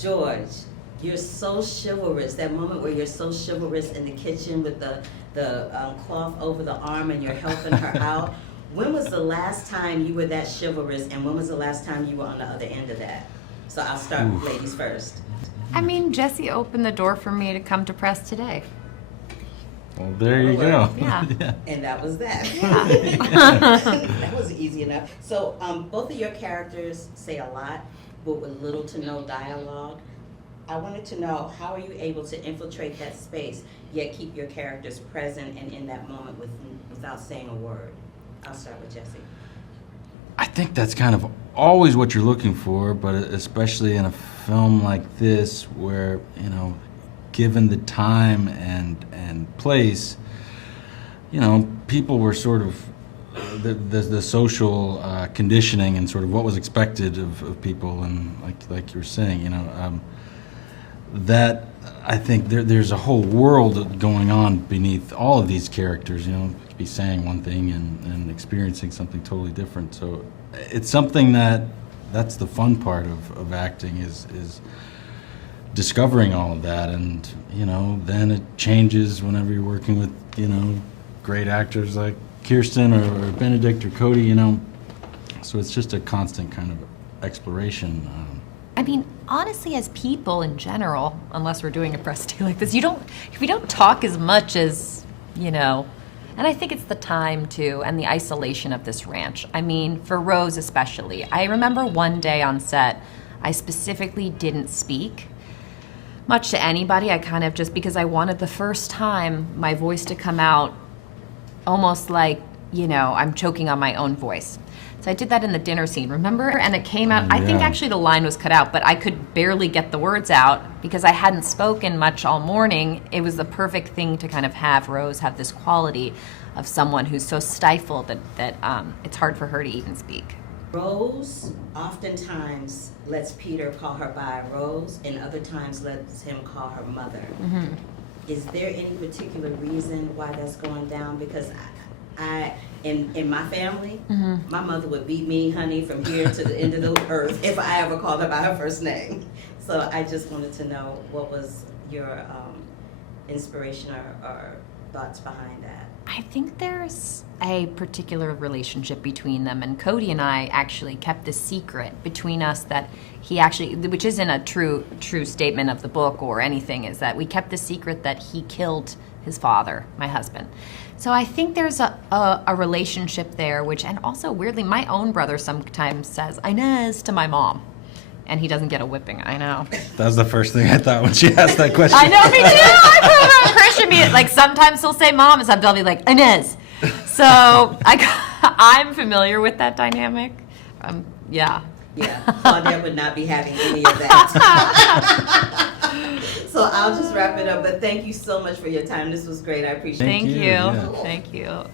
George, you're so chivalrous. That moment where you're so chivalrous in the kitchen with the cloth over the arm and you're helping her out. When was the last time you were that chivalrous, and when was the last time you were on the other end of that? So I'll start with ladies first. I mean, Jesse opened the door for me to come to press today. Well, there you go. Yeah. Yeah. And that was that. Yeah. That was easy enough. So both of your characters say a lot, but with little to no dialogue. I wanted to know, how are you able to infiltrate that space, yet keep your characters present and in that moment without saying a word? I'll start with Jesse. I think that's kind of always what you're looking for, but especially in a film like this where, you know, given the time and place, you know, people were sort of, the social conditioning and sort of what was expected of people, and like you were saying, you know, that I think there's a whole world going on beneath all of these characters. You know, you could be saying one thing and experiencing something totally different. So it's something that's the fun part of acting is discovering all of that, and you know, then it changes whenever you're working with, you know, great actors like Kirsten or Benedict or Cody. You know, so it's just a constant kind of exploration. I mean, honestly, as people in general, unless we're doing a press day like this, we don't talk as much as, you know, and I think it's the time too, and the isolation of this ranch. I mean, for Rose especially. I remember one day on set, I specifically didn't speak much to anybody. I kind of just, because I wanted the first time my voice to come out almost like, you know, I'm choking on my own voice. So I did that in the dinner scene, remember? And it came out, I think actually the line was cut out, but I could barely get the words out because I hadn't spoken much all morning. It was the perfect thing to kind of have Rose have this quality of someone who's so stifled that it's hard for her to even speak. Rose oftentimes lets Peter call her by Rose, and other times lets him call her mother. Mm-hmm. Is there any particular reason why that's going down? Because in my family, my mother would beat me, honey, from here to the end of the earth if I ever called her by her first name. So I just wanted to know, what was your inspiration or thoughts behind that? I think there's a particular relationship between them, and Cody and I actually kept the secret between us that he actually, which isn't a true statement of the book or anything, is that we kept the secret that he killed his father, my husband. So I think there's a relationship there, which, and also weirdly, my own brother sometimes says Inez to my mom, and he doesn't get a whipping. I know. That was the first thing I thought when she asked that question. I know, me too. I put Christian be like, sometimes he'll say mom, and sometimes I'll be like Inez. So I'm familiar with that dynamic. Yeah. Yeah, Claudette would not be having any of that. So I'll just wrap it up, but thank you so much for your time. This was great. I appreciate it. Thank you. Yeah. Thank you.